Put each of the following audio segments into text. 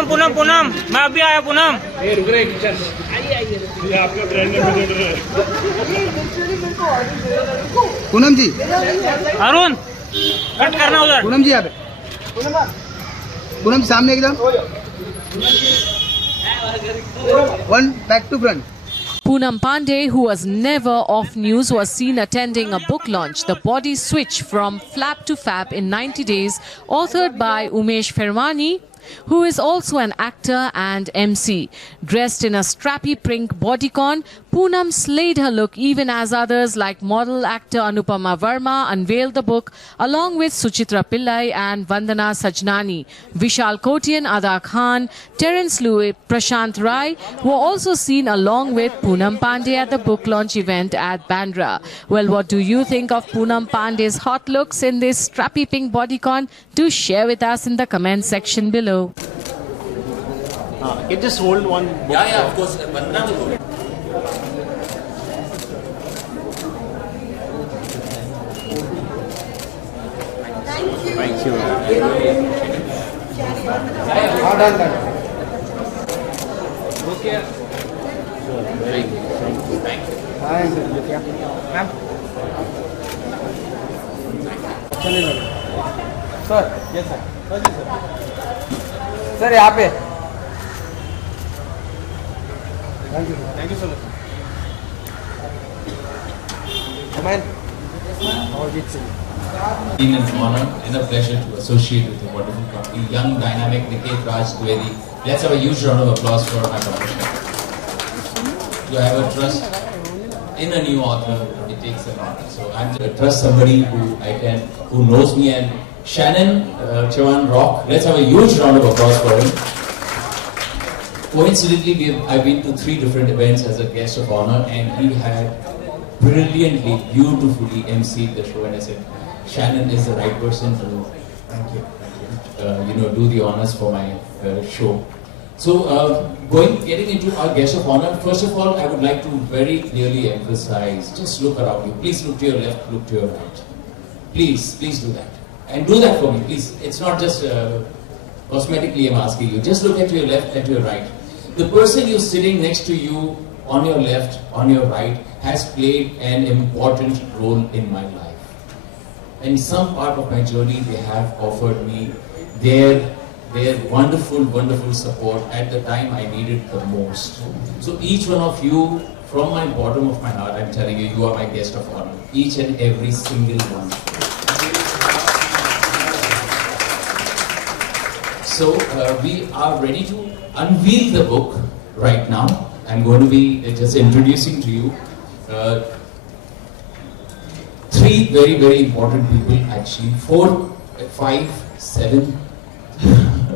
पूनम पूनम पूनम मैं अभी आया पूनम। ये रुक रहे किचन। ये आपका ब्रांड एम्बेसडर है। पूनम जी, अरुण कट करना उधर। पूनम जी यहाँ पे, पूनम सामने एकदम, one back to front. Poonam Pandey, who was never off news, was seen attending a book launch, The Body Switch From Flap to Fab in 90 Days, authored by Umesh Pherwani, who is also an actor and MC. Dressed in a strappy pink bodycon, Poonam slayed her look even as others like model actor Anupama Verma unveiled the book along with Suchitra Pillai and Vandana Sajnani. Vishal Kotian, Ada Khan, Terence Louis, Prashant Rai were also seen along with Poonam Pandey at the book launch event at Bandra. Well, what do you think of Poonam Pandey's hot looks in this strappy pink bodycon? Do share with us in the comment section below. Can just hold one. Yeah, of course. Vandana will hold. Thank you. Okay. Thank you. Sir, yes sir, sir यहाँ पे। Thank you so much. Been an honor and a pleasure to associate with a wonderful company, young, dynamic Niket Raj Dwivedi. Let's have a huge round of applause for my professional. To have a trust in a new author, it takes a lot. So I'm to trust somebody who knows me, and Shannon Chavan Rock. Let's have a huge round of applause for him. Coincidentally, I've been to 3 different events as a guest of honor, and he had brilliantly, beautifully emceed the show, and I said, Shannon is the right person to, do the honors for my show. So, getting into our guest of honor, first of all, I would like to very clearly emphasize, just look around you. Please look to your left, look to your right. Please do that. And do that for me, please. It's not just cosmetically I'm asking you. Just look at your left and your right. The person who's sitting next to you, on your left, on your right, has played an important role in my life. In some part of my journey, they have offered me their wonderful, wonderful support at the time I needed the most. So each one of you, from my bottom of my heart, I'm telling you, you are my guest of honor. Each and every single one. So we are ready to unveil the book right now. I'm going to be just introducing to you 3 very, very important people, actually 4, 5, 7,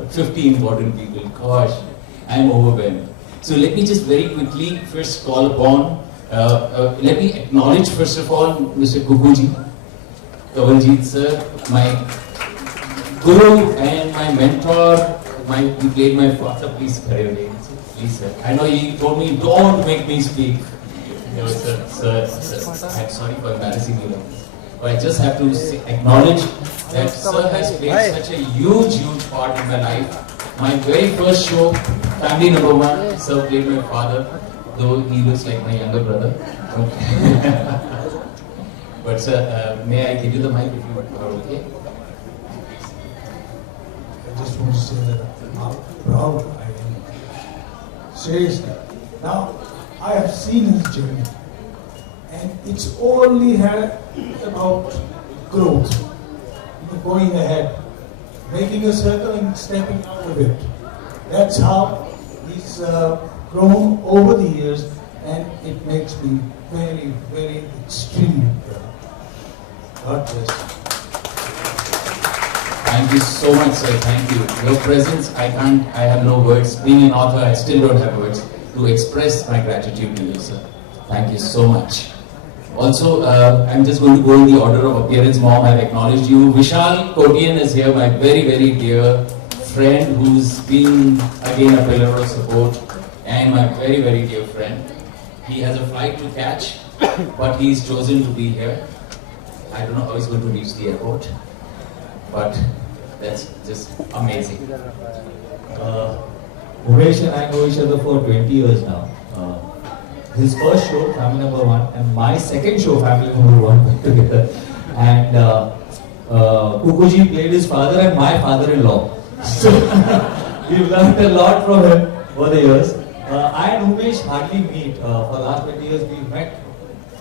50 important people. Gosh, I'm overwhelmed. So let me just very quickly first call upon, let me acknowledge first of all Mr. Kukuji, Kavaljeet sir, my guru and my mentor, he played my father. Please carry away. Please sir. I know he told me, don't make me speak. No, sir, I'm sorry for embarrassing you. But I just have to acknowledge that sir has played such a huge part in my life. My very first show, Family Number 1, sir played my father, though he looks like my younger brother. But sir, may I give you the mic if you are okay? I just want to say that how proud I am. Seriously. Now, I have seen his journey, and it's only had about growth, going ahead, making a circle and stepping out of it. That's how he's grown over the years, and it makes me very, very extremely proud. God bless you. Thank you so much, sir. Thank you. Your presence, I have no words. Being an author, I still don't have words to express my gratitude to you, sir. Thank you so much. Also, I'm just going to go in the order of appearance. Mom, I've acknowledged you. Vishal Kotian is here, my very, very dear friend who's been, again, a pillar of support, and my very, very dear friend. He has a flight to catch, but he's chosen to be here. I don't know how he's going to reach the airport, but That's just amazing. Umesh and I know each other for 20 years now. His first show, Family Number 1, and my second show, Family Number 1, went together. And Kukuji played his father and my father-in-law. So we've learned a lot from him over the years. I and Umesh hardly meet. For the last 20 years, we've met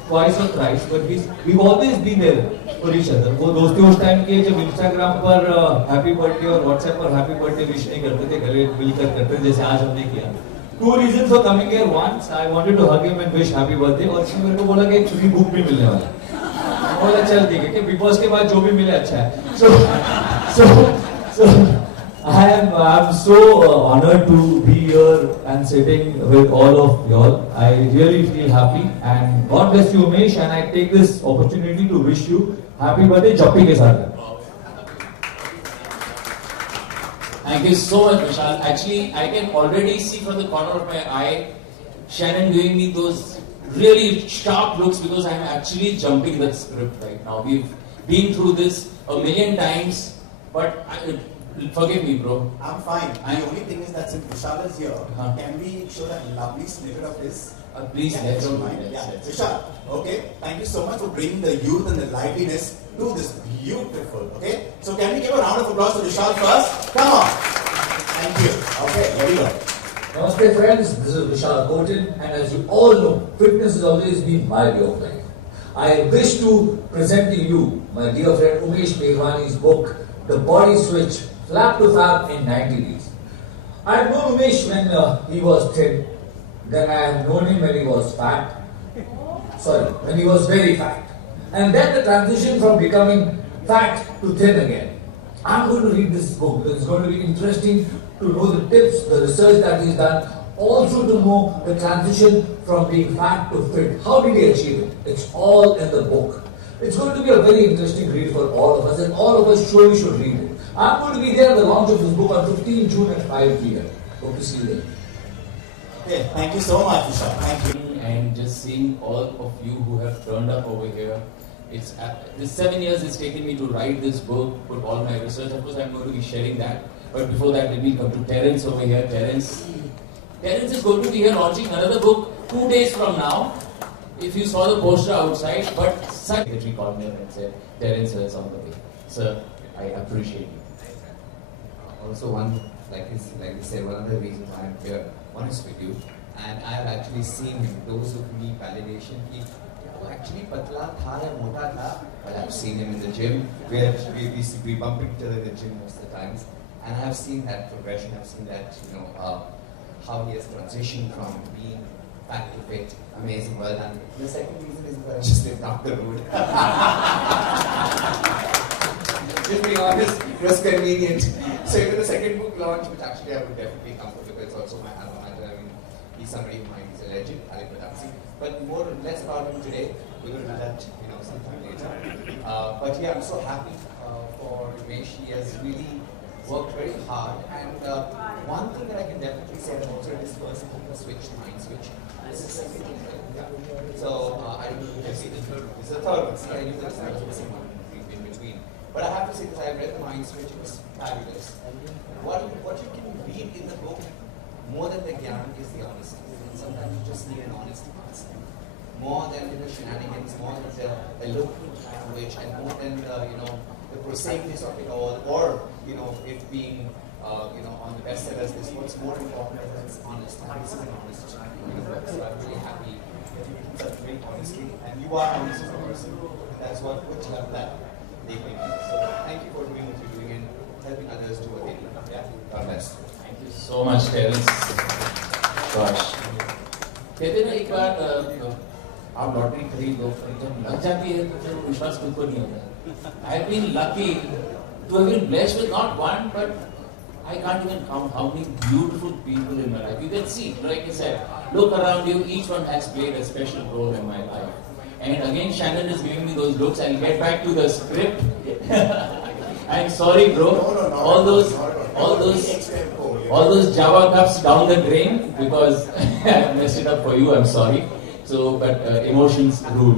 twice or thrice, but we've always been there for each other. वो दोस्ती उस time के जब Instagram पर happy birthday और WhatsApp पर happy birthday wish नहीं करते थे, गले मिलकर करते थे जैसे आज हमने किया. 2 reasons for coming here. Once, I wanted to hug him and wish happy birthday, और इसने मेरे को बोला कि एक फ्री बुक भी मिलने वाला है. बोला चल ठीक है कि बिग बॉस के बाद जो भी मिले अच्छा है. So I'm so honored to be here and sitting with all of y'all. I really feel happy and God bless you, Umesh, and I take this opportunity to wish you happy birthday Chappy ke saath. Thank you so much, Vishal. Actually, I can already see from the corner of my eye Shannon giving me those really sharp looks because I'm actually jumping that script right now. We've been through this a million times, but forgive me, bro. I'm fine. The only thing is that since Vishal is here, can we show that lovely snippet of his? Please, let's don't mind. Vishal, okay. Thank you so much for bringing the youth and the liveliness to this beautiful. Okay. So can we give a round of applause to Vishal first? Come on. Thank you. Okay. Here we go. Namaste friends, this is Vishal Kotin, and as you all know, fitness has always been my way of life. I wish to present to you my dear friend Umesh Pherwani's book, The Body Switch, Flap to Fab in 90 Days. I have known Umesh when he was thin, then I have known him when he was fat, when he was very fat, and then the transition from becoming fat to thin again. I'm going to read this book. It's going to be interesting to know the tips, the research that he's done, also to know the transition from being fat to fit. How did he achieve it? It's all in the book. It's going to be a very interesting read for all of us, and all of us surely should read it. I'm going to be there at the launch of this book on 15 June at 5 p.m. Hope to see you there. Okay, thank you so much, Vishal. Thank you. And just seeing all of you who have turned up over here. It's this 7 years it's taken me to write this book, put all my research. Of course, I'm going to be sharing that. But before that, let me come to Terence over here. Terence is going to be here launching another book 2 days from now. If you saw the poster outside, but secretary called me and said, Terence is on the way. Sir, I appreciate you. Also, like you said, one of the reasons I'm here, honest with you, and I've actually seen him. Those who need validation, actually patla tha ya mota tha, but I've seen him in the gym, where we bump into each other in the gym most of the times, and I've seen that progression. I've seen that, how he has transitioned from being fat to fit. Amazing, well done. The second reason is because I just lived up the road. Just being honest, it was convenient. So even the second book launch, which actually I would definitely come for because it's also my alma mater. I mean, he's somebody who might be a legend, Ali Pratapsi. But more or less about him today. We're going to do that, sometime later. But yeah, I'm so happy for Umesh. He has really worked very hard. And one thing that I can definitely say, and also this person who has switched mind switch. This is the second one. Yeah. So I don't know if you've seen the third one. This is the third one. See, I knew that I was missing one in between. But I have to say that I read the mind switch. It was fabulous. What you can read in the book more than the gyan is the honesty. And sometimes you just need an honest answer. More than the shenanigans, more than the eloquent language, and more than the prosaicness of it all, or it being on the bestsellers list. What's more important is that it's honest. And this is an honest book. So I'm really happy that it's very honestly, and you are honest as a person. And that's what you have that deeply. So thank you for doing what you're doing and helping others do what they do. Yeah, God bless. Thank you so much, Terence. Gosh. कहते ना एक बार आप lottery खरीद लो, जब लग जाती है तो फिर विश्वास बिल्कुल नहीं होता. I have been lucky to have been blessed with not one, but I can't even count how many beautiful people in my life. You can see, like I said, look around you, each one has played a special role in my life. And again, Shannon is giving me those looks. I'll get back to the script. I'm sorry, bro. All those Java cups down the drain because I messed it up for you. I'm sorry. So, but emotions rule.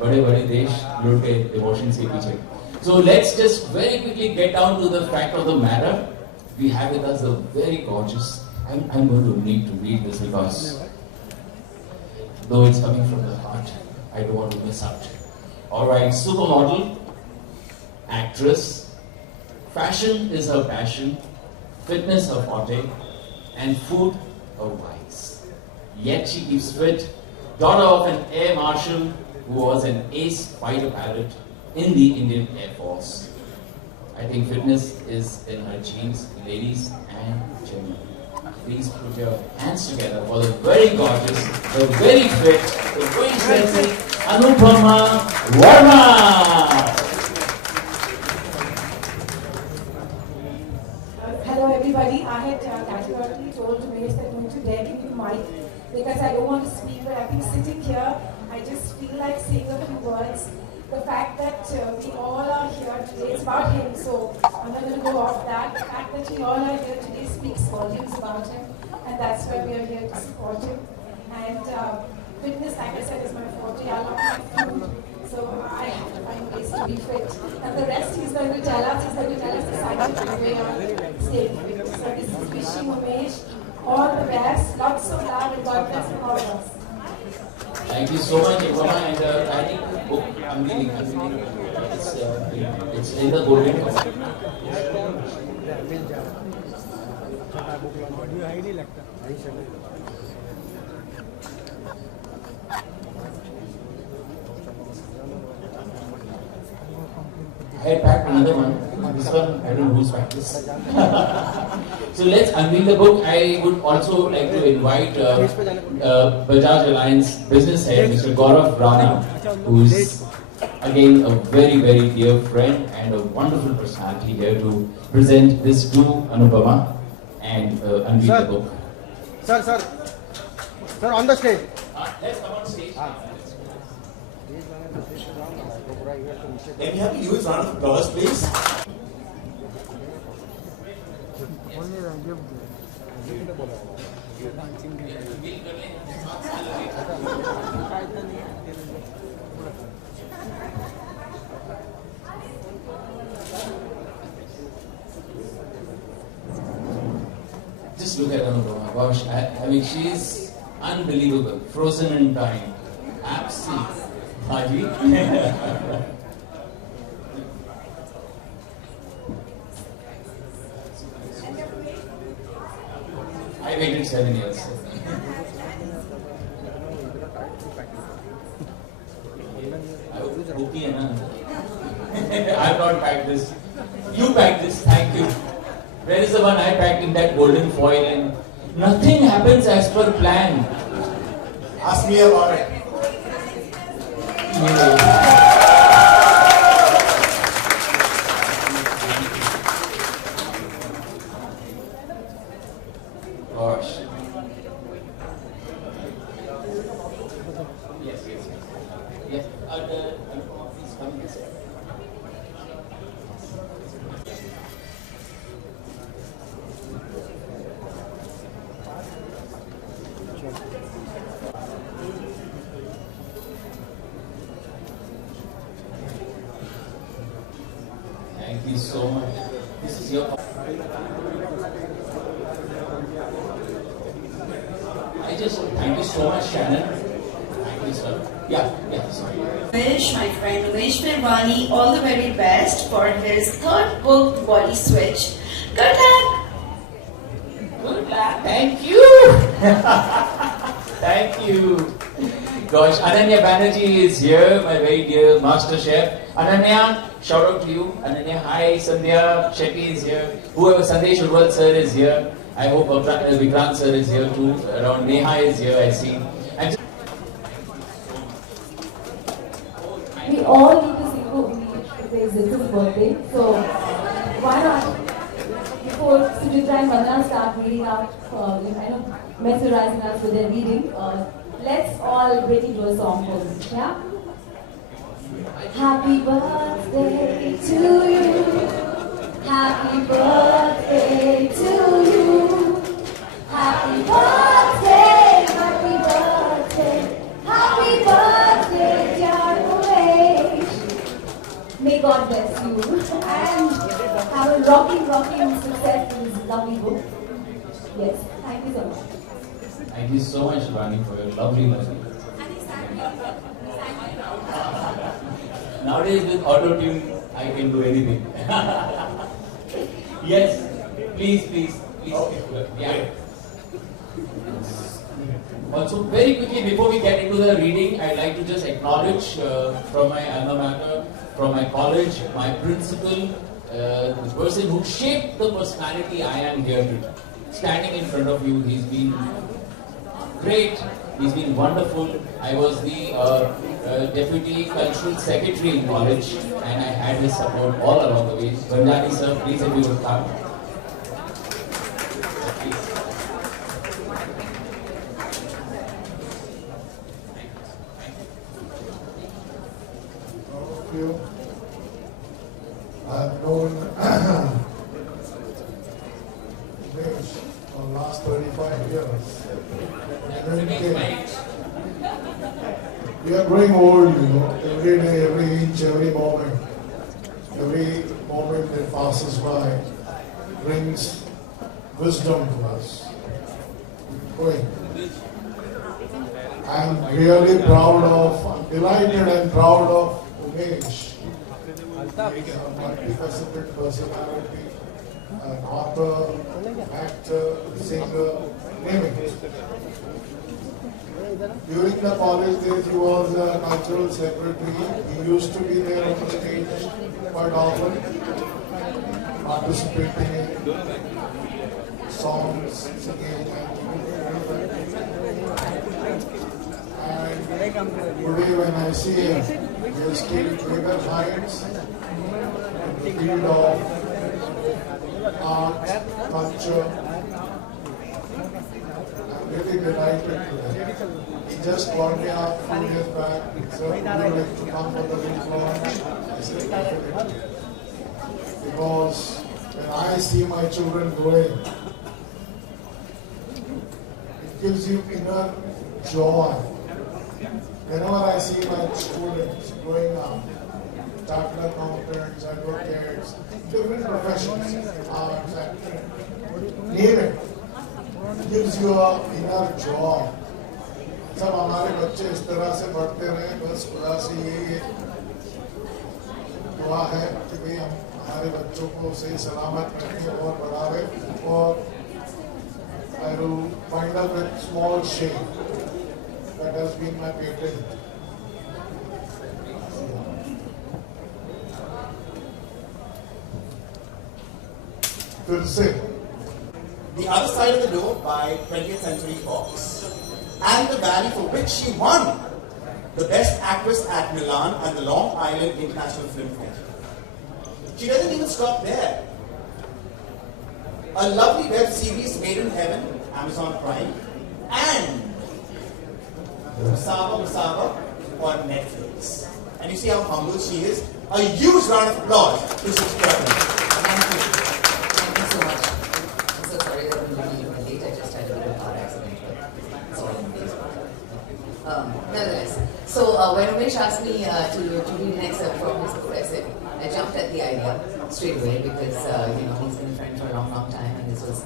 बड़े बड़े देश लुटे emotions के पीछे. So let's just very quickly get down to the fact of the matter. We have with us a very gorgeous. I'm going to need to read this because though it's coming from the heart, I don't want to miss out. Alright, supermodel, actress, fashion is her passion, fitness her forte, and food her vice. Yet she keeps fit, daughter of an air marshal who was an ace fighter pilot in the Indian Air Force. I think fitness is in her genes, ladies and gentlemen. Please put your hands together for the very gorgeous, the very fit, the very sexy Anupama Verma. Hello everybody. I had categorically told Umesh that I'm going to dare give you mic because I don't want to speak, but I think sitting here, I just feel like saying a few words. The fact that we all are here today is about him, so I'm not going to go off that. The fact that we all are here today speaks volumes about him, and that's why we are here to support him. And fitness, like I said, is my forte. I love my food, so I have to find ways to be fit. And the rest he's going to tell us. He's going to tell us the scientific way of staying fit. So this is wishing Umesh all the best, lots of love, and God bless all of us. Thank you so much, Ivana, and I think the book I'm reading, it's in the golden cover. I had packed another one. This one, I don't know who's packed this. So let's unveil the book. I would also like to invite Bajaj Alliance business head, Mr. Gaurav Rana, who is again a very, very dear friend and a wonderful personality here to present this to Anupama and unveil the book. Sir, on the stage. Let's come on stage. Can we have a huge round of applause, please? Just look at Anupama. Gosh, I mean, she's unbelievable. Frozen in time. Absolutely. Haji. I waited 7 years. I've not packed this. You packed this, thank you. Where is the one I packed in that golden foil and nothing happens as per plan? Ask me about it. Gosh. Yes. Yes. Please come this way. Thank you so much. This is your. Thank you so much, Shannon. Thank you, sir. Yeah, sorry. Umesh, my friend Umesh Pherwani, all the very best for his third book, Body Switch. Good luck! Good luck. Thank you. Thank you. Gosh, Ananya Banerjee is here, my very dear master chef. Ananya, shout out to you. Ananya, hi. Sandhya Shetty is here. Whoever, Sandesh Urwal sir is here. I hope Vikrant sir is here too. Around Neha is here, I see. We all need to sing for Umesh because it's his birthday. So why not? Before Sujitra and Vandana start reading out, mesmerizing us with their reading, let's all break into a song for Umesh. Yeah? Happy birthday to you. Happy birthday to you. Happy birthday, happy birthday, happy birthday, dear Umesh. bless you and have a rocking success in this lovely book. Yes, thank you so much. Thank you so much, Pherwani, for your lovely. Nowadays with auto-tune, I can do anything. Yes, please. Okay. Yeah. Also, very quickly before we get into the reading, I'd like to just acknowledge from my alma mater, from my college, my principal, the person who shaped the personality I am here today. Standing in front of you, he's been great, he's been wonderful. I was the Deputy Cultural Secretary in college and I had his support all along the way. Bandani sir, please if you would come. I've known Umesh for the last 35 years. We are growing old, every day, every inch, every moment that passes by brings wisdom to us. I'm really I'm delighted and proud of Umesh. He's a multifaceted personality, an author, actor, singer, name it. During the college days, he was a cultural secretary. He used to be there on the stage quite often, participating in songs, singing, and today when I see him, he has scaled greater heights in the field of art, culture. I'm really delighted today. He just called me up a few years back, so would you like to come for the book launch? I said definitely. Because when I see my children growing, it gives you inner joy. Whenever I see my students growing up, chartered accountants, advocates, different professions, arts, acting, name it, gives you an inner joy. सब हमारे बच्चे इस तरह से बढ़ते रहे, बस खुदा से ये दुआ है कि भाई हम हमारे बच्चों को सही सलामत रखें और बढ़ावे और I will find out with small shame. That has been my patent. फिर से The Other Side of the Door by 20th Century Fox, and the Valley for which she won the Best Actress at Milan and the Long Island International Film Festival. She doesn't even stop there. A lovely web series, Made in Heaven, Amazon Prime, and Musaba on Netflix. And you see how humble she is? A huge round of applause to subscribe. Thank you. Thank you so much. I'm so sorry that I'm running a bit late. I just had a bit of a car accident. It's all in Facebook. Nevertheless, so when Umesh asked me to read an excerpt from his book essay, I jumped at the idea straight away because he's been a friend for a long, long time, and this was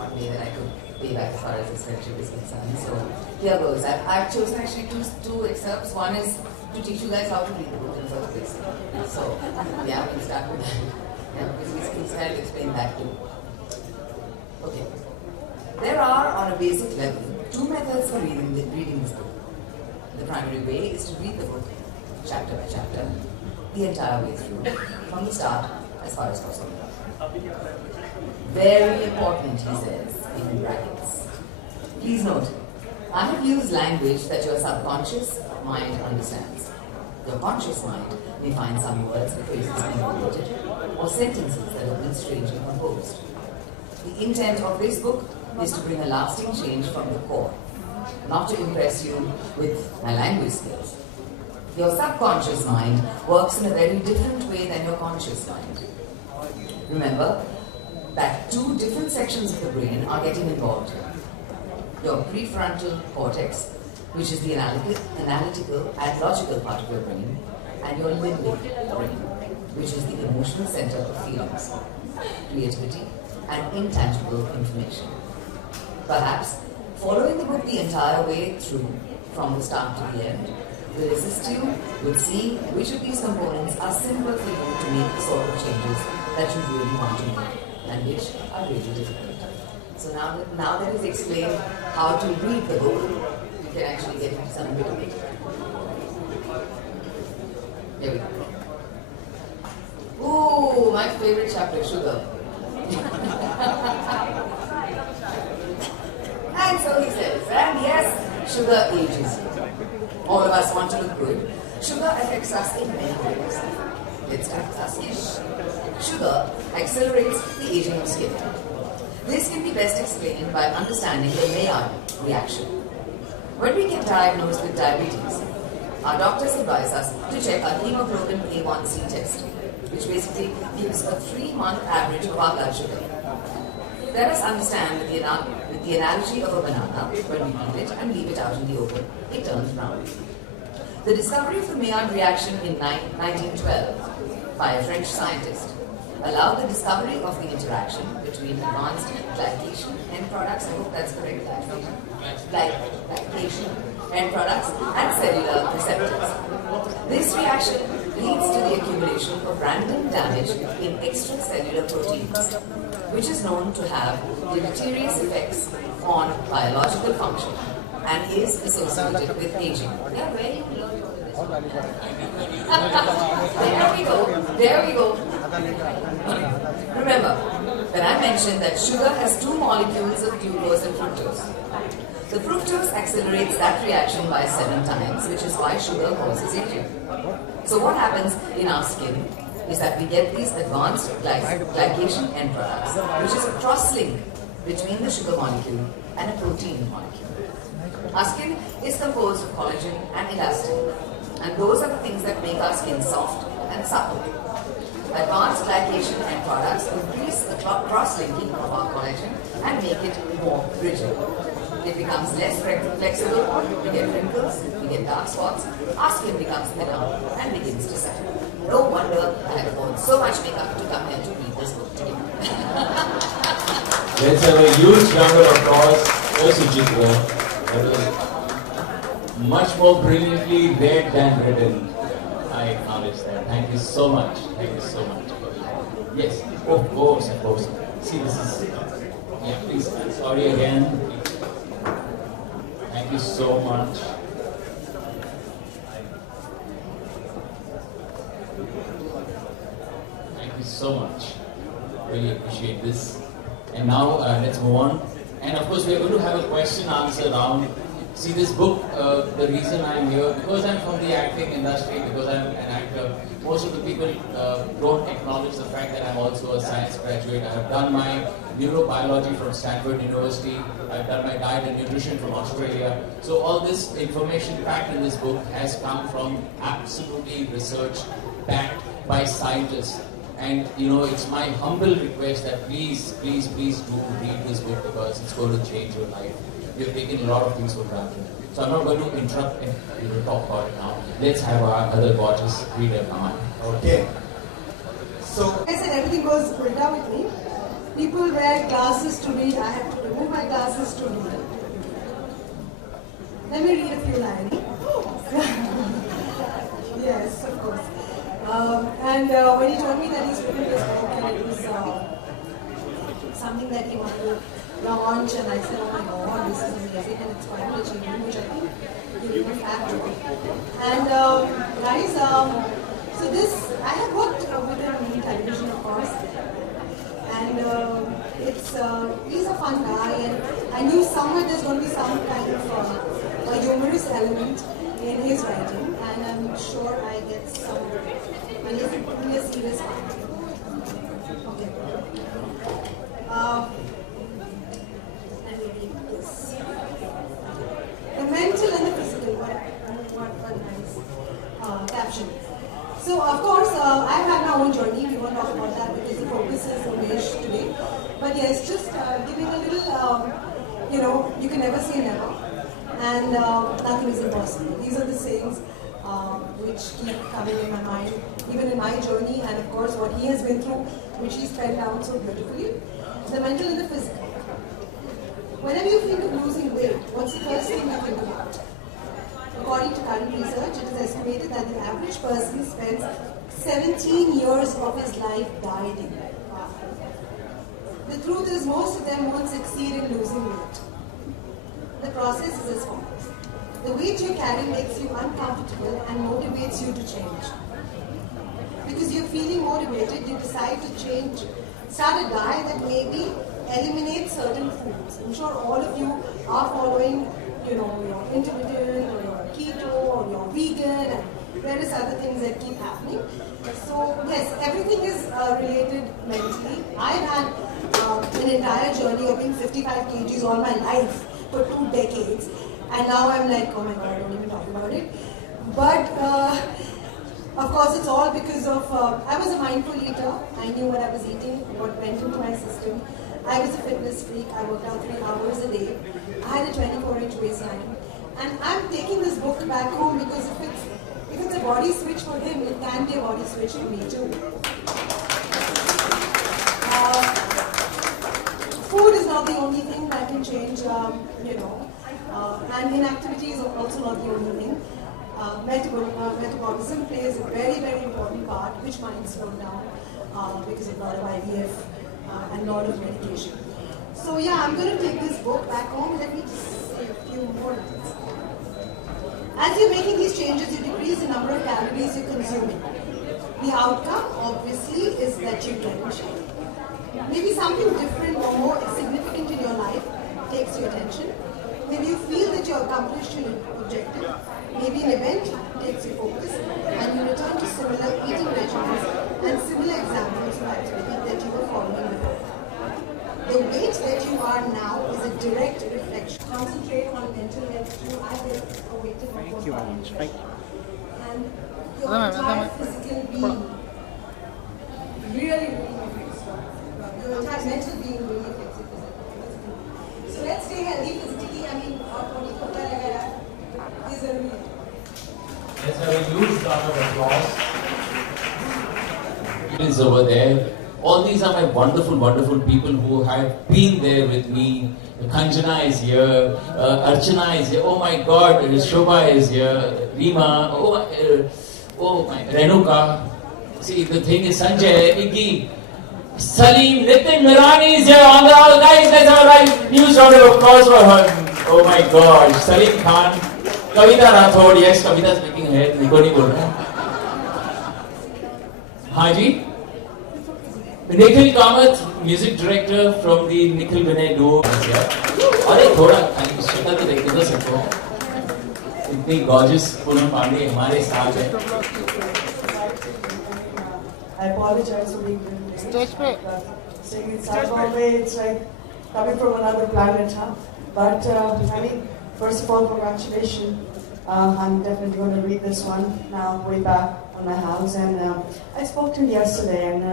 one way that I could pay back as far as his friendship is concerned. So here goes. I've chosen actually two excerpts. One is to teach you guys how to read the book in the first place. So yeah, we'll start with that. Yeah, because he's trying to explain that too. Okay. There are, on a basic level, two methods for reading this book. The primary way is to read the book chapter by chapter, the entire way through, from the start as far as possible. Very important, he says, in brackets. Please note, I have used language that your subconscious mind understands. Your conscious mind may find some words and phrases unrelated, or sentences that have been strangely composed. The intent of this book is to bring a lasting change from the core, not to impress you with my language skills. Your subconscious mind works in a very different way than your conscious mind. Remember that two different sections of the brain are getting involved here. Your prefrontal cortex, which is the analytical and logical part of your brain, and your limbic brain, which is the emotional center of feelings, creativity, and intangible information. Perhaps following the book the entire way through, from the start to the end, will assist you with seeing which of these components are simple for you to make the sort of changes that you really want to make, and which are really difficult. So now that he's explained how to read the book, you can actually get into some bit of it. Here we go. Ooh, my favorite chapter, sugar. And so he says, and yes, sugar ages you. All of us want to look good. Sugar affects us in many ways. Let's start with our skin. Sugar accelerates the aging of skin. This can be best explained by understanding the Maillard reaction. When we get diagnosed with diabetes, our doctors advise us to check our hemoglobin A1C test, which basically gives a 3-month average of our blood sugar. Let us understand with the analogy of a banana, when we peel it and leave it out in the open, it turns brown. The discovery of the Maillard reaction in 1912 by a French scientist allowed the discovery of the interaction between advanced glycation end products, I hope that's correct, glycation end products and cellular receptors. This reaction leads to the accumulation of random damage in extracellular proteins, which is known to have deleterious effects on biological function and is associated with aging. Yeah, where you learn all of this? There we go. Remember that I mentioned that sugar has 2 molecules of glucose and fructose. The fructose accelerates that reaction by 7 times, which is why sugar causes aging. So what happens in our skin is that we get these advanced glycation end products, which is a cross-link between the sugar molecule and a protein molecule. Our skin is composed of collagen and elastin, and those are the things that make our skin soft and supple. Advanced glycation end products increase the cross-linking of our collagen and make it more rigid. It becomes less flexible, we get wrinkles, we get dark spots, our skin becomes thinner and begins to settle. No wonder I have worn so much makeup to come here to read this book today. Let's have a huge round of applause for Sujitra. That was much more brilliantly read than written. I acknowledge that. Thank you so much. Thank you so much. Yes, of course, of course. See, this is... Yeah, please. Sorry again. Thank you so much. Thank you so much. Really appreciate this. And now let's move on. And of course, we are going to have a question answer round. See, this book, the reason I'm here, because I'm from the acting industry, because I'm an actor, most of the people don't acknowledge the fact that I'm also a science graduate. I have done my neurobiology from Stanford University. I've done my diet and nutrition from Australia. So all this information packed in this book has come from absolutely research backed by scientists. And you know, it's my humble request that please, please, please do read this book because it's going to change your life. We've taken a lot of things for granted. So I'm not going to interrupt and we will talk about it now. Let's have our other gorgeous reader now. Okay. So I said everything goes Ulta with me. People wear glasses to read. I have to remove my glasses to read. Let me read a few lines. Yes, of course. And when he told me that he's written this book and it was something that he wanted to launch, and I said, oh my god, this is amazing and it's quite achievement, which I think you will have to. And guys, so this, I have worked with him in television, of course, and he's a fun guy, and I knew somewhere there's going to be some kind of a humorous element in his writing, and I'm sure I get some when you see this one. Okay. Let me read this. The mental and the physical. What nice caption. So of course, I've had my own journey. We won't talk about that because the focus is Umesh today. But yes, just giving a little, you know, you can never say never, and nothing is impossible. These are the sayings which keep coming in my mind, even in my journey, and of course what he has been through, which he spelled out so beautifully. The mental and the physical. Whenever you think of losing weight, what's the first thing you think about? According to current research, it is estimated that the average person spends 17 years of his life dieting. The truth is, most of them won't succeed in losing weight. The process is as follows. The weight you carry makes you uncomfortable and motivates you to change. Because you're feeling motivated, you decide to change, start a diet that maybe eliminates certain foods. I'm sure all of you are following, your intermittent or your keto or your vegan and various other things that keep happening. So yes, everything is related mentally. I've had an entire journey of being 55 kgs all my life for 2 decades, and now I'm like, oh my god, don't even talk about it. But of course, it's all because of I was a mindful eater. I knew what I was eating, what went into my system. I was a fitness freak. I worked out 3 hours a day. I had a 24-inch waistline, and I'm taking this book back home because if it's a body switch for him, it can be a body switch for me too. Food is not the only thing that can change, and inactivity is also not the only thing. Metabolism plays a very, very important part, which might slow down because of a lot of IVF and a lot of medication. So yeah, I'm going to take this book back home. Let me just say a few more lines. As you're making these changes, you decrease the number of calories you're consuming. The outcome, obviously, is that you get in shape. Maybe something different or more significant in your life takes your attention. Maybe you feel that you accomplished your objective. Maybe an event takes your focus, and you return to similar eating regimens and similar examples of activity that you were following before. The weight that you are now is a direct reflection. Concentrate on mental health too. I get awaited for postpartum depression. And your entire physical being really affects your entire mental being really affects your physical. So let's stay healthy physically. I mean, our body is a real. Let's have a huge round of applause. Is over there. All these are my wonderful, wonderful people who have been there with me. Kanjana is here, Archana is here. Oh my God, Shobha is here. Rima, oh my, Renuka. See, the thing is Sanjay, Iggy, Salim, Nitin Mirani is here. On the all guys, let's have a huge round of applause for her. Oh my gosh, Salim Khan, Kavita Rathod. Yes, Kavita is making her head. Nico Nico. Haji. Nikhil Kamath, music director from the Nikhil Vinay duo. अरे थोड़ा खाली शक्ल तो देख दो सबको. इतनी gorgeous Poonam Pandey हमारे साथ है. I apologize for being stage पे. Saying it's our way, it's like coming from another planet, huh? But I mean, first of all, congratulations. I'm definitely going to read this one now, way back on my house, and I spoke to him yesterday, and.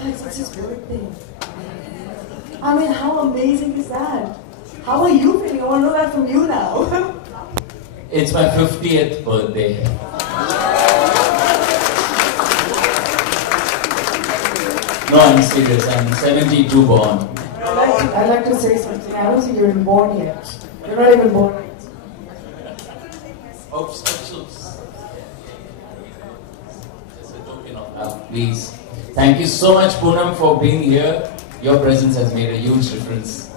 Guys, it's his birthday. I mean, how amazing is that? How are you feeling? I want to know that from you now. It's my 50th birthday. No, I'm serious. I'm 72 born. I'd like to say something. I don't think you're even born yet. You're not even born yet. Oops. Just a token of love, please. Thank you so much, Poonam, for being here. Your presence has made a huge difference.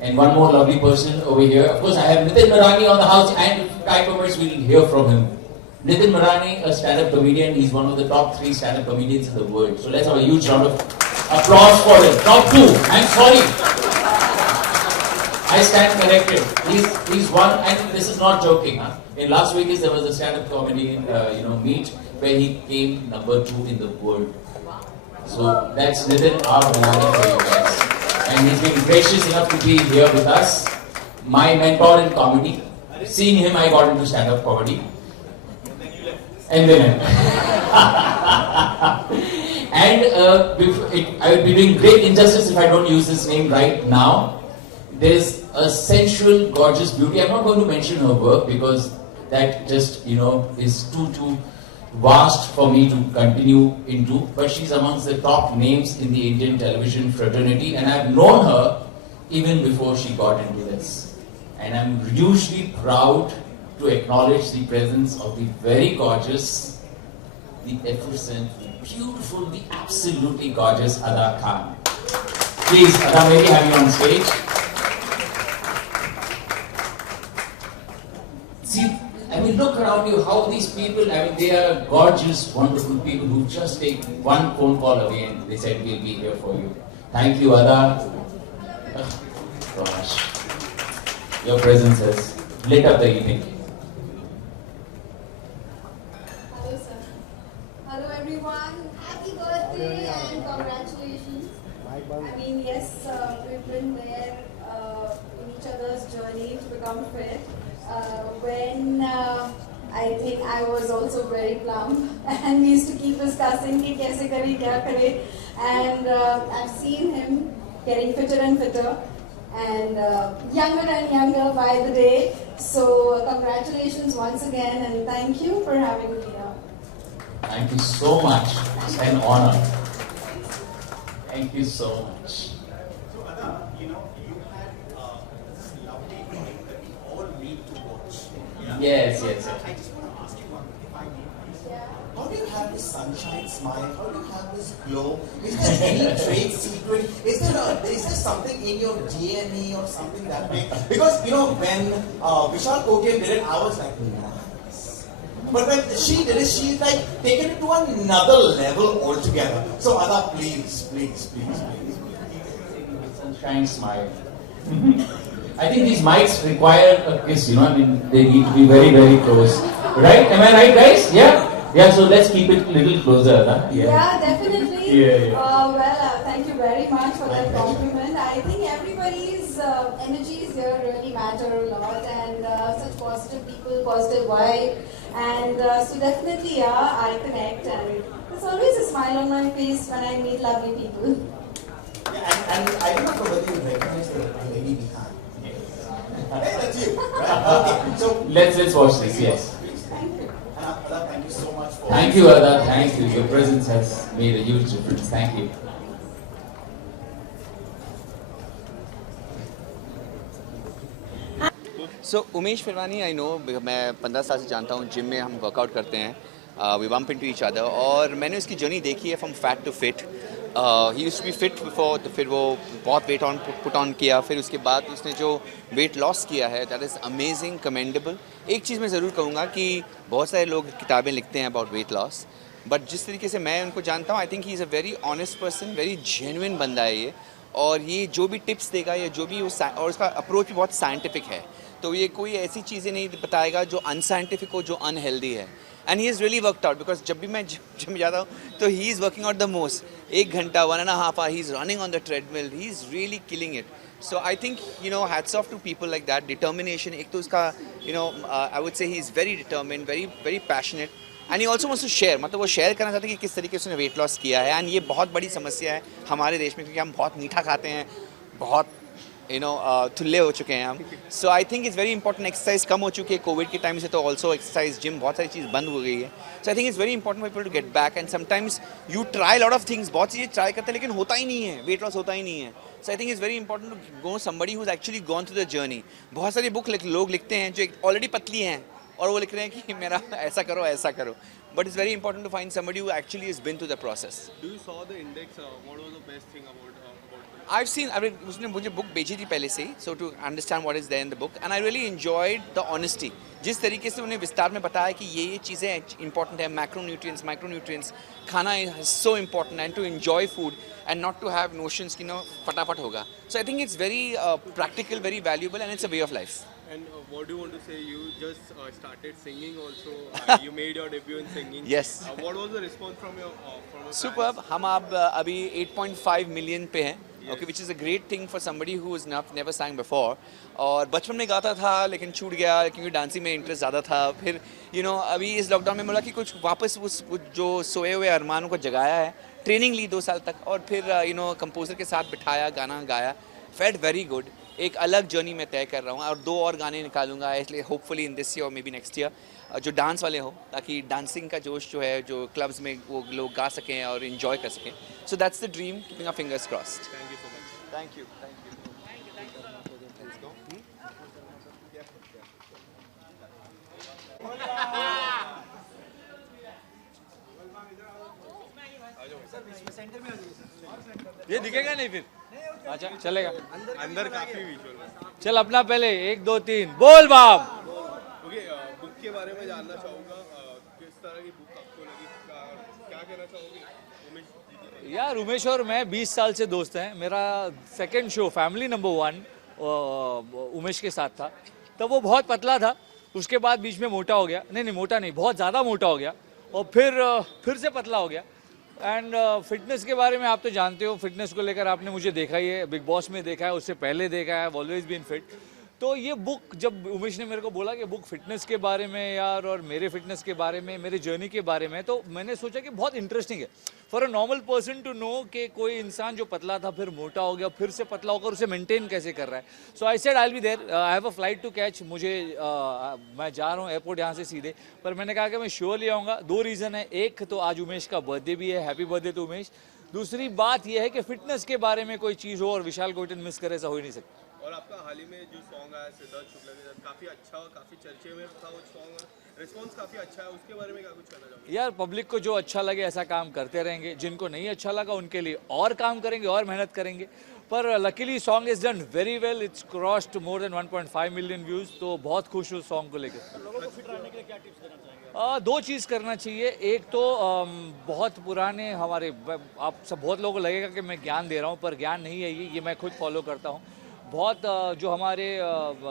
And one more lovely person over here. Of course, I have Nitin Marani on the house, and if time permits, we'll hear from him. Nitin Marani, a stand-up comedian. He's one of the top 3 stand-up comedians in the world. So let's have a huge round of applause for him. Top 2. I'm sorry. I stand corrected. He's one, and this is not joking. Huh? In Las Vegas, there was a stand-up comedy meet where he came number 2 in the world. So that's Nitin R. Bhalani for you guys. And he's been gracious enough to be here with us. My mentor in comedy. Seeing him, I got into stand-up comedy. And then I would be doing great injustice if I don't use his name right now. There's a sensual, gorgeous beauty. I'm not going to mention her work because that just, is too vast for me to continue into. But she's amongst the top names in the Indian television fraternity, and I've known her even before she got into this. And I'm hugely proud to acknowledge the presence of the very gorgeous, the effervescent, the beautiful, the absolutely gorgeous Ada Khan. Please, Ada, may we have you on stage? See, I mean, look around you, how these people, they are gorgeous, wonderful people who just take one phone call away and they said, we'll be here for you. Thank you, Ada. Gosh. Your presence has lit up the evening. Hello, sir. Hello, everyone. Happy birthday and congratulations. I mean, yes, we've been there in each other's journey to become fit. When I think I was also very plump, and we used to keep discussing ki kaise kare, kya kare, and I've seen him getting fitter and fitter, and younger by the day. So congratulations once again, and thank you for having me here. Thank you so much. It's an honor. Thank you so much. So Ada, you had this lovely drawing that we all need to watch. Yes. I just want to ask you one, if I may, please. How do you have this sunshine smile? How do you have this glow? Is there any trade secret? Is there something in your DNA or something that way? Because when Vishal Kotian did it, I was like, nice. But when she did it, she's like taken it to another level altogether. So Ada, please. Sunshine smile. I think these mics require a kiss, they need to be very, very close. Right? Am I right, guys? Yeah, so let's keep it a little closer. Huh? Yeah, definitely. Yeah. Thank you very much for that compliment. I think everybody's energies here really matter a lot, and such positive people, positive vibe, and so definitely, I connect, and there's always a smile on my face when I meet lovely people. Yeah, and I don't know whether you recognize the lady behind. Hey, that's you, right? Okay, so let's watch this. Yes. Thank you. Ada, thank you so much for. Thank you, Ada. Thank you. Your presence has made a huge difference. Thank you. So Umesh Phirwani I know मैं 15 साल से जानता हूँ. Gym में हम workout करते हैं. We bump into each other. और मैंने उसकी जर्नी देखी है from fat to fit. He used to be fit before, तो फिर वो बहुत वेट ऑन पुट ऑन किया. फिर उसके बाद उसने जो वेट लॉस किया है, दैट इज़ अमेजिंग, कमेंडेबल. एक चीज़ मैं ज़रूर कहूँगा कि बहुत सारे लोग किताबें लिखते हैं अबाउट वेट लॉस, बट जिस तरीके से मैं उनको जानता हूँ, I think he is a very honest person, very genuine बंदा है ये. और ये जो भी टिप्स देगा या जो भी और उसका अप्रोच भी बहुत साइंटिफिक है. तो ये कोई ऐसी चीज़ें नहीं बताएगा जो अनसाइंटिफिक हो, जो अनहेल्दी है. And he is really worked out, because जब भी मैं जिम जाता हूँ तो he is working out the most. 1 घंटा 1.5 hours he is running on the treadmill. He is really killing it. So I think, hats off to people like that. Determination. एक तो उसका, I would say he is very determined, very very passionate, and he also wants to share. मतलब वो share करना चाहता है कि किस तरीके से उसने वेट लॉस किया है. एंड ये बहुत बड़ी समस्या है हमारे देश में, क्योंकि हम बहुत मीठा खाते हैं, बहुत थुल्ले हो चुके हैं हम. So I think it's very important. Exercise कम हो चुकी है कोविड के टाइम से, तो ऑल्सो एक्सरसाइज, जिम, बहुत सारी चीज़ बंद हो गई है. So I think it's very important for people to get back. And sometimes you try lot of things, बहुत चीज़ें ट्राई करते हैं लेकिन होता ही नहीं है, वेट लॉस होता ही नहीं है. So I think it's very important to go somebody who's actually gone through the journey. बहुत सारी बुक लोग लिखते हैं जो ऑलरेडी पतली हैं और वो लिख रहे हैं कि मेरा ऐसा करो ऐसा करो. But it's very important to find somebody who actually has been through the process. Do you saw the index? What was the best thing about I've seen, उसने मुझे बुक भेजी थी पहले से ही, so to understand what is there in the book, and I really enjoyed the honesty. जिस तरीके से उन्हें विस्तार में बताया कि ये चीज़ें important है, macronutrients, खाना is so important, and to enjoy food and not to have notions कि फटाफट होगा. So I think it's very practical, very valuable, and it's a way of life. And what do you want to say? You just started singing also. You made your debut in singing. Yes. What was the response from your Superb. हम अब अभी 8.5 million पे हैं. Okay, which is a great thing for somebody who has never sang before. और बचपन में गाता था लेकिन छूट गया क्योंकि डांसिंग में इंटरेस्ट ज़्यादा था. फिर अभी इस लॉकडाउन में बोला कि कुछ वापस उस जो सोए हुए अरमानों को जगाया है. ट्रेनिंग ली 2 साल तक और फिर कंपोजर के साथ बिठाया, गाना गाया. Felt very good. एक अलग जर्नी मैं तय कर रहा हूँ और 2 और गाने निकालूंगा, इसलिए होपफुली इन दिस ईयर और मे बी नेक्स्ट ईयर जो डांस वाले हो, ताकि डांसिंग का जोश जो है जो क्लब्स में वो लोग गा सकें और इन्जॉय कर सकें. So that's the dream, keeping our fingers crossed. Thank you so much. Thank you. ये दिखेगा नहीं फिर. अच्छा चलेगा. अंदर काफी विजुअल. चल अपना पहले 1 2 3 बोल बाप. ओके, बुक के बारे में जानना चाहूँगा, किस तरह की बुक आपको लगी, क्या कहना चाहोगे उमेश जी की? यार उमेश और मैं 20 साल से दोस्त हैं. मेरा second show family number 1 Umesh के साथ था. तब वो बहुत पतला था, उसके बाद बीच में मोटा हो गया. नहीं मोटा नहीं, बहुत ज़्यादा मोटा हो गया और फिर से पतला हो गया. एंड फिटनेस के बारे में आप तो जानते हो, फिटनेस को लेकर आपने मुझे देखा ही है, बिग बॉस में देखा है, उससे पहले देखा है, ऑलवेज बीन फिट. तो ये बुक जब उमेश ने मेरे को बोला कि बुक फिटनेस के बारे में यार और मेरे फिटनेस के बारे में, मेरे जर्नी के बारे में, तो मैंने सोचा कि बहुत इंटरेस्टिंग है for a normal person to know कि कोई इंसान जो पतला था फिर मोटा हो गया, फिर से पतला होकर उसे मेंटेन कैसे कर रहा है. So I said I will be there. I have a flight to catch. मैं जा रहा हूँ एयरपोर्ट यहाँ से सीधे, पर मैंने कहा कि मैं श्योरली आऊँगा. 2 रीज़न है. एक तो आज उमेश का बर्थडे भी है, हैप्पी बर्थडे टू उमेश. दूसरी बात यह है कि फिटनेस के बारे में कोई चीज़ हो और विशाल कोइटन मिस करे, ऐसा हो ही नहीं सकता. और आपका हाल ही में जो सॉन्ग आया सिद्धार्थ शुक्ला के साथ, काफ़ी अच्छा और काफ़ी चर्चे में था वो सॉन्ग, रिस्पॉन्स काफ़ी अच्छा है, उसके बारे में क्या कुछ कहना चाहोगे? यार पब्लिक को जो अच्छा लगे ऐसा काम करते रहेंगे, जिनको नहीं अच्छा लगा उनके लिए और काम करेंगे और मेहनत करेंगे. पर luckily song is done very well. It's crossed more than 1.5 million views. तो बहुत खुश हूँ सॉन्ग को लेकर. लोगों को फिट रहने के लिए क्या टिप्स देना चाहेंगे? 2 चीज़ करना चाहिए. एक तो बहुत पुराने हमारे, आप सब बहुत लोगों को लगेगा कि मैं ज्ञान दे रहा हूँ, पर ज्ञान नहीं है ये मैं खुद फॉलो करता हूँ. बहुत जो हमारे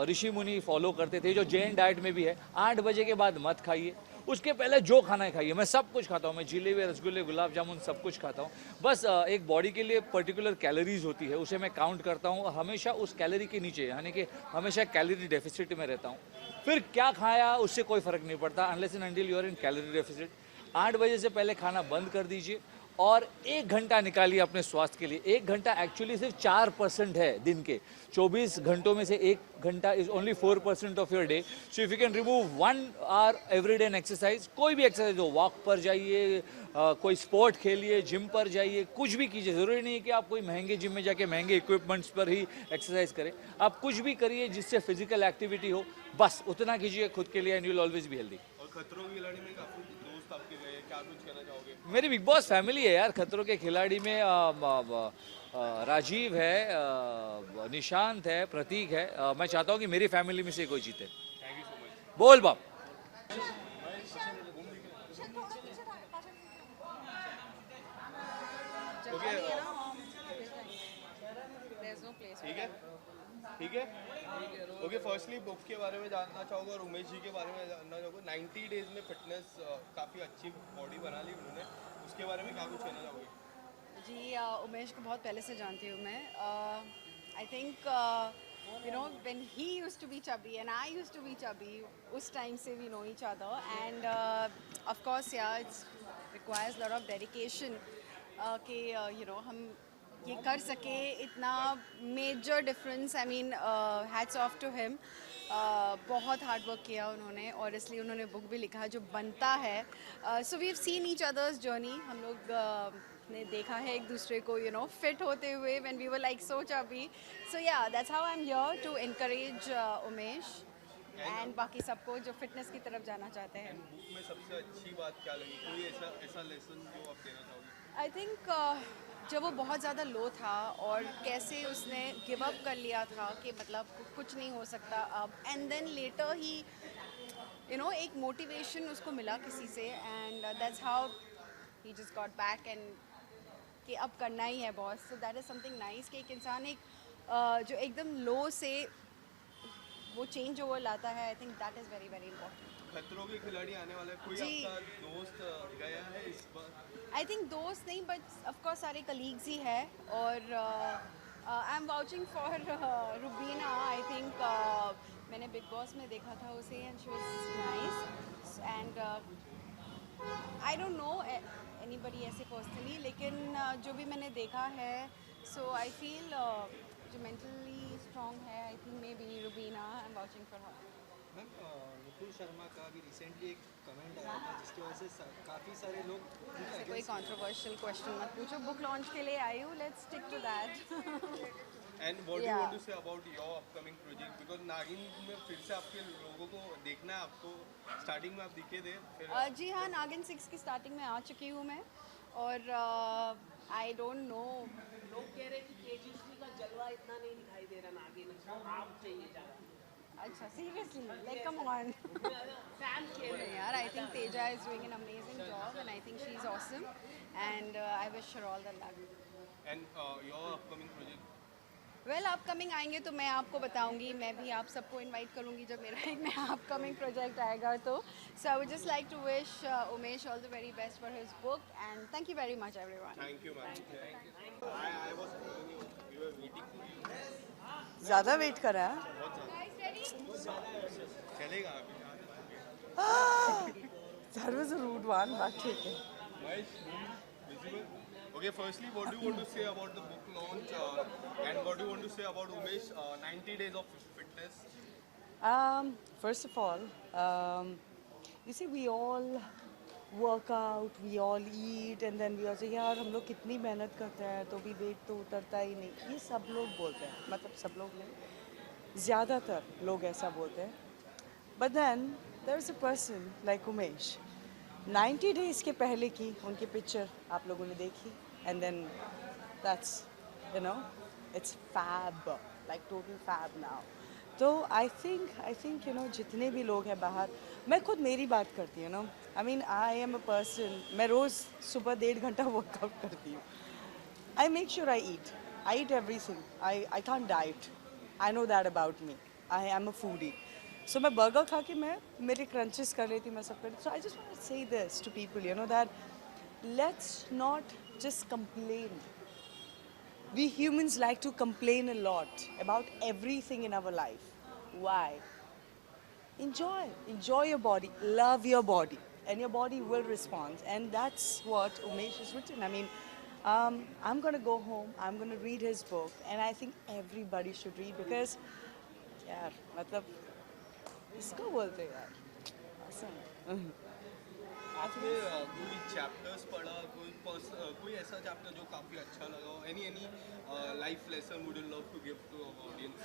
ऋषि मुनि फॉलो करते थे, जो जैन डाइट में भी है, 8 बजे के बाद मत खाइए, उसके पहले जो खाना है खाइए. मैं सब कुछ खाता हूँ, मैं जिलेबी, रसगुल्ले, गुलाब जामुन सब कुछ खाता हूँ. बस एक बॉडी के लिए पर्टिकुलर कैलोरीज होती है, उसे मैं काउंट करता हूँ, हमेशा उस कैलोरी के नीचे, यानी कि हमेशा कैलोरी डेफिसिट में रहता हूँ. फिर क्या खाया उससे कोई फ़र्क नहीं पड़ता, unless and until you are in calorie deficit. 8 बजे से पहले खाना बंद कर दीजिए और 1 घंटा निकालिए अपने स्वास्थ्य के लिए. 1 घंटा एक्चुअली सिर्फ 4% है दिन के. 24 घंटों में से 1 घंटा is only 4% of your day. So if you can remove 1 hour every day in exercise, कोई भी एक्सरसाइज हो, वॉक पर जाइए, कोई स्पोर्ट खेलिए, जिम पर जाइए, कुछ भी कीजिए. ज़रूरी नहीं है कि आप कोई महंगे जिम में जाके महंगे इक्विपमेंट्स पर ही एक्सरसाइज करें. आप कुछ भी करिए जिससे फिजिकल एक्टिविटी हो, बस उतना कीजिए खुद के लिए, and you will always be healthy. और खतरों की खिलाड़ी में काफ़ी दोस्त आपके गए, क्या कुछ कहना चाहोगे? मेरी बिग बॉस फैमिली है यार. खतरों के खिलाड़ी में राजीव है, निशांत है, प्रतीक है. मैं चाहता हूँ कि मेरी फैमिली में से कोई जीते. Thank you so much. बोल बाप. ठीक है. ओके, फर्स्टली बुक के बारे में जानना चाहोगे और उमेश जी के बारे में जानना चाहोगे. 90 डेज में फिटनेस काफ़ी अच्छी बॉडी बना ली उन्होंने, उसके बारे में क्या कुछ कहना चाहोगे? जी, उमेश को बहुत पहले से जानती हूँ मैं. I think you know, when he used to be chubby and I used to be chubby, उस टाइम से we know each other, and of course yeah, it requires a lot of dedication कि you know हम ये कर सके इतना major difference. I mean hats off to him. बहुत hard work किया उन्होंने और इसलिए उन्होंने बुक भी लिखा जो बनता है. So we have seen each other's journey. हम लोग ने देखा है एक दूसरे को यू नो फिट होते हुए when we were like so chubby. So yeah that's how I am here to encourage Umesh and बाकी सबको जो फिटनेस की तरफ जाना चाहते हैं. बुक में सबसे अच्छी बात क्या लगी, कोई ऐसा लेसन जो आप देना चाहोगे? आई थिंक जब वो बहुत ज़्यादा लो था और कैसे उसने गिव अप कर लिया था कि मतलब कुछ नहीं हो सकता अब, and then later he you know एक मोटिवेशन उसको मिला किसी से, and that's how he just got back and कि अब करना ही है boss. So that is something nice कि एक इंसान एक जो एकदम लो से वो चेंज ओवर लाता है. I think that is very very important. खतरों के खिलाड़ी आने वाले, कोई आपका दोस्त गया है इस बार? आई थिंक दोस्त नहीं बट ऑफ कोर्स सारे कलीग्स ही है. और I am vouching for Rubina. I think मैंने बिग बॉस में देखा था उसे and she was nice, and I don't know anybody ऐसे पर्सनली, लेकिन जो भी मैंने देखा है सो आई फील जो मेंटली स्ट्रॉन्ग है. I think may be Rubina. I am watching for her. Ma'am Nupur Sharma का भी रिसेंटली एक कमेंट आया था जिसकी वजह से काफ़ी सारे लोग मुझसे कोई कंट्रोवर्शियल क्वेश्चन मत पूछो. बुक लॉन्च के लिए आई हूँ. Let's stick to that. And what do you want to say about your upcoming project? Because नागिन में फिर से आपके लोगों को देखना है. आपको स्टार्टिंग में आप दिखे थे फिर जी हाँ, नागिन 6 की स्टार्टिंग में आ चुकी हूँ मैं. और आई डोंट नो. लोग कह रहे हैं कि तेजस्वी का जलवा इतना नहीं दिखाई दे रहा नागिन में. आप चाहिए ज़्यादा. अच्छा, seriously, like come on. Fan कह रहे हैं. यार, I think Teja is doing an amazing job and I think she is awesome and I wish her all the luck. And your upcoming project? Well, upcoming आएंगे तो मैं आपको बताऊंगी. मैं भी आप सबको इनवाइट करूंगी जब मेरा एक नया अपकमिंग प्रोजेक्ट आएगा तो. So I would just like to wish Umesh all the very best for his book and thank you very much everyone. Thank you, ma'am. I was telling you, we were waiting for you. ज़्यादा wait कर रहा है. चलेगा अभी. That was a rude one, but ठीक है. Nice. Visible. Okay, firstly, what do you want to say about the book launch and what do you want to say about Umesh 90 days of fitness? First of all, you see, we all work out, we all eat, and then we all say, यार हम लोग कितनी मेहनत करते हैं तो भी wait तो उतरता ही नहीं. ये सब लोग बोलते हैं, मतलब सब लोग नहीं, ज़्यादातर लोग ऐसा बोलते हैं. But then there is a person like Umesh. 90 days के पहले की उनकी पिक्चर आप लोगों ने देखी, and then that's, you know, it's fab, like total fab now. तो I think you know, जितने भी लोग हैं बाहर, मैं खुद मेरी बात करती हूँ, you know, I mean I am a person, मैं रोज़ सुबह 1.5 घंटा वर्कआउट करती हूँ. I make sure I eat everything. I can't diet. I know that about me. I am a foodie. So मैं बर्गर खा के मैं मेरे क्रंचेस कर लेती हूँ, मैं सब कर. So I just want to say this to people, you know, that let's not just complain. We humans like to complain a lot about everything in our life. Why? Enjoy your body, love your body, and your body will respond. And that's what Umesh has written. I mean, I'm gonna go home, I'm gonna read his book, and I think everybody should read because, यार, मतलब इसको बोलते हैं यार. Awesome. आपने कोई chapters पढ़ा, कोई ऐसा चैप्टर जो काफ़ी अच्छा लगा हो? Any life lesson would you love to give to our audience?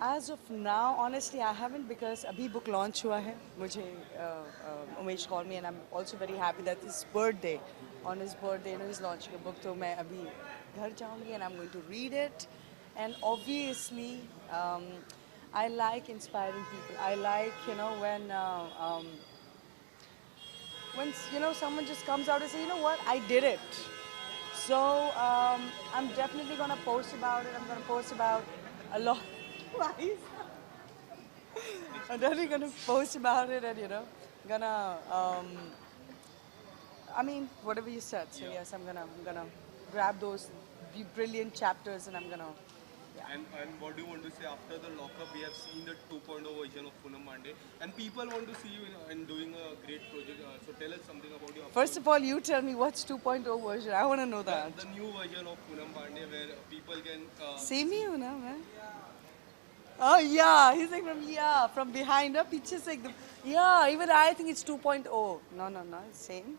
As of now, honestly, I haven't because अभी book launch हुआ है. मुझे Umesh called me and I'm also very happy that his birthday, on his birthday, you know, he's launching a book. तो मैं अभी घर जाऊँगी and I'm going to read it. And obviously, I like inspiring people. I like, you know, when you know someone just comes out and says, you know what, I did it. So I'm definitely gonna post about it. I'm gonna post about a lot. I'm definitely gonna post about it, and you know, gonna I mean, whatever you said. So yes, I'm gonna grab those brilliant chapters, and I'm gonna. And what do you want to say after the lockup? We have seen the 2.0 version of Poonam Pandey, and people want to see you in doing a great project. So tell us something about your. First of all, you tell me what's 2.0 version. I want to know that. The new version of Poonam Pandey, where people can. Same ही हो ना मैं. Oh yeah, he's like from behind. Picture से एकदम. Yeah, even I think it's 2.0. No, it's same.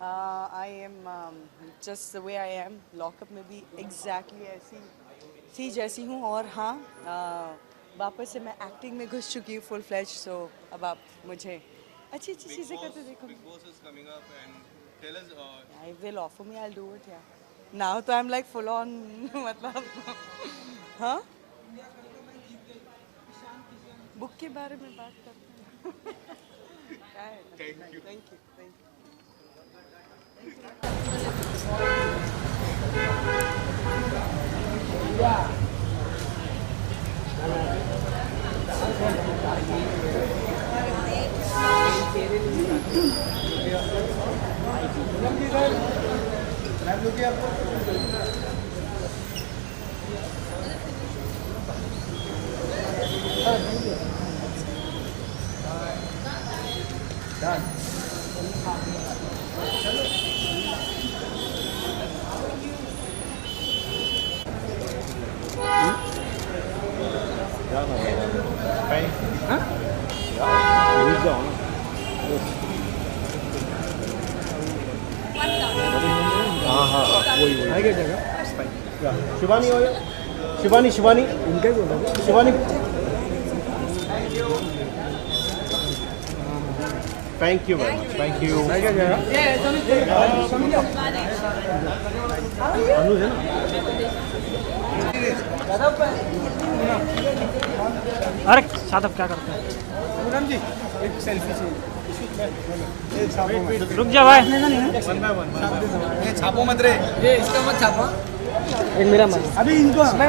I am just the way I am. Lockup में भी exactly ऐसी थी जैसी हूँ और हाँ वापस से मैं एक्टिंग में घुस चुकी हूँ full fledged. So अब आप मुझे अच्छी चीज़ें करते देखो. Big Boss is coming up, and tell us. I will offer me. I'll do it. Yeah. Now तो I'm like full on मतलब हाँ बुक के बारे में बात करते हैं. Thank you. Yeah. Done. आगे जगह शिवानी हो शिवानी शिवानी उनका ही बोला Shivani thank you very much thank you आगे जगह अनुज है ना अरे सादब क्या करते हैं पूनम जी एक सेल्फी रुक जा भाई छापो मत रे ये इसका मत छापो एक मेरा मन अभी इनको मैं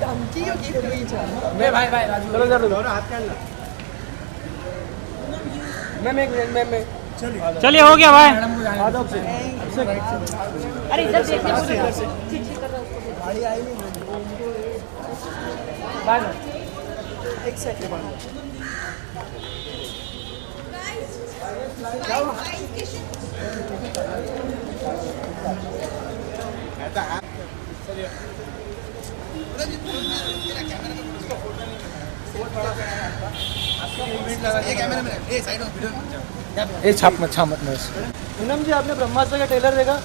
धमकी क्यों की हुई मैं भाई राजू चलो चलो हाथ क्या मैं चलिए हो गया भाई आदब से अरे इधर देखते गाड़ी आई नहीं बाय एक सेकंड छाप मत पूनम जी आपने ब्रह्मास्त्र का ट्रेलर देखा?